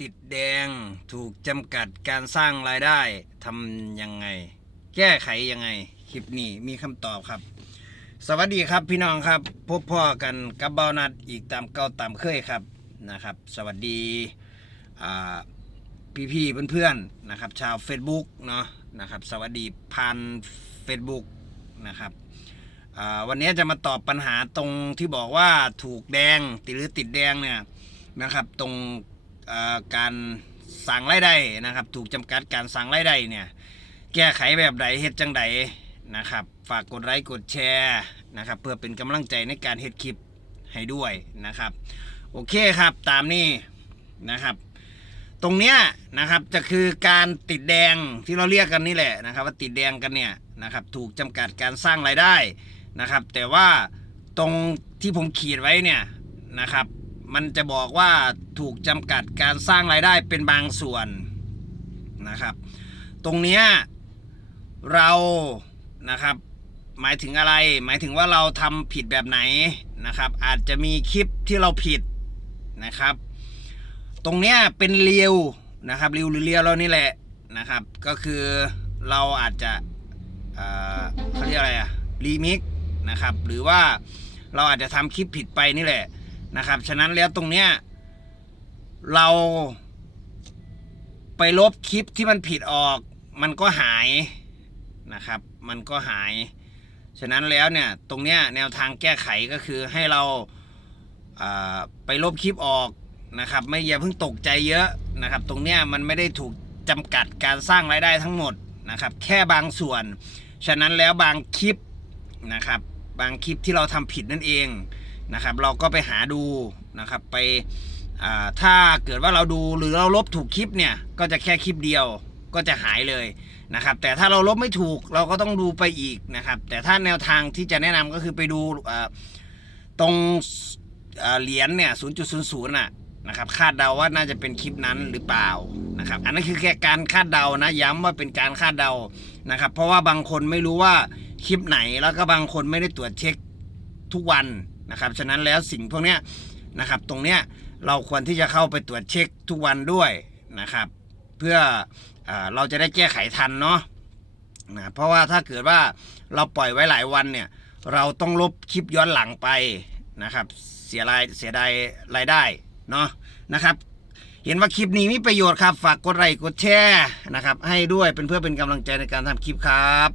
ติดแดงถูกจำกัดการสร้างรายได้ทำยังไง แก้ไขยังไง คลิปนี้มีคำตอบครับ สวัสดีครับพี่น้องครับ พบพ่อกันกับเบานัดอีกตามเก่าตามเคยครับนะครับ สวัสดีอ่พี่เพื่อนๆนะครับ ชาว Facebook เนาะนะครับ สวัสดีผ่าน Facebook นะครับวันนี้จะมาตอบปัญหาตรงที่บอกว่าถูกแดงติดหรือติดแดงเนี่ยนะครับ ตรง การสั่งรายได้นะครับ ถูกจำกัดการสั่งรายได้เนี่ยแก้ไขแบบใดเฮ็ดจังใดนะครับ ฝากกดไลค์กดแชร์นะครับ เพื่อเป็นกำลังใจในการเฮ็ดคลิปให้ด้วยนะครับ โอเคครับตามนี้นะครับ ตรงเนี้ยนะครับจะคือการติดแดงที่เราเรียกกันนี่แหละนะครับ ว่าติดแดงกันเนี่ยนะครับ ถูกจำกัดการสร้างรายได้นะครับ แต่ว่าตรงที่ผมขีดไว้เนี่ยนะครับ มันจะบอกว่าถูกจำกัดการสร้างรายได้เป็นบางส่วนนะครับ ตรงเนี้ยเรานะครับหมายถึงอะไร หมายถึงว่าเราทำผิดแบบไหนนะครับ อาจจะมีคลิปที่เราผิดนะครับ ตรงเนี้ยเป็นเรียวนะครับเรียวหรือเรียวเรานี่แหละนะครับ ก็คือเราอาจจะเเขาเรียกอะไรอะรีมิกนะครับ หรือว่าเราอาจจะทำคลิปผิดไปนี่แหละ นะครับฉะนั้นแล้วตรงเนี้ยเราไปลบคลิปที่มันผิดออก มันก็หายนะครับ มันก็หาย ฉะนั้นแล้วเนี่ยตรงเนี้ยแนวทางแก้ไขก็คือให้เราาไปลบคลิปออกนะครับ ไม่อย่าเพิ่งตกใจเยอะนะครับ ตรงเนี้ยมันไม่ได้ถูกจำกัดการสร้างรายได้ทั้งหมดนะครับ แค่บางส่วน ฉะนั้นแล้วบางคลิปนะครับ บางคลิปที่เราทำผิดนั่นเอง นะครับ เราก็ไปหาดูนะครับไปถ้าเกิดว่าเราดูหรือเราลบถูกคลิปเนี่ย ก็จะแค่คลิปเดียวก็จะหายเลยนะครับ แต่ถ้าเราลบไม่ถูกเราก็ต้องดูไปอีกนะครับ แต่ถ้าแนวทางที่จะแนะนำก็คือไปดูตรงเหรียญเนี่ย0.00น่ะนะครับคาดเดาว่าน่าจะเป็นคลิปนั้นหรือเปล่านะครับ อันนั้นคือแค่การคาดเดานะย้ำว่าเป็นการคาดเดานะครับ เพราะว่าบางคนไม่รู้ว่าคลิปไหนแล้วก็บางคนไม่ได้ตรวจเช็คทุกวัน นะครับฉะนั้นแล้วสิ่งพวกเนี้ยนะครับตรงเนี้ยเราควรที่จะเข้าไปตรวจเช็คทุกวันด้วยนะครับ เพื่ออเราจะได้แก้ไขทันเนาะนะเพราะว่าถ้าเกิดว่าเราปล่อยไว้หลายวันเนี่ยเราต้องลบคลิปย้อนหลังไปนะครับเสียรายเสียดายรายได้เนาะนะครับ เห็นว่าคลิปนี้มีประโยชน์ครับ ฝากกดไลค์กดแชร์นะครับให้ด้วยเป็นเพื่อเป็นกำลังใจในการทำคลิปครับ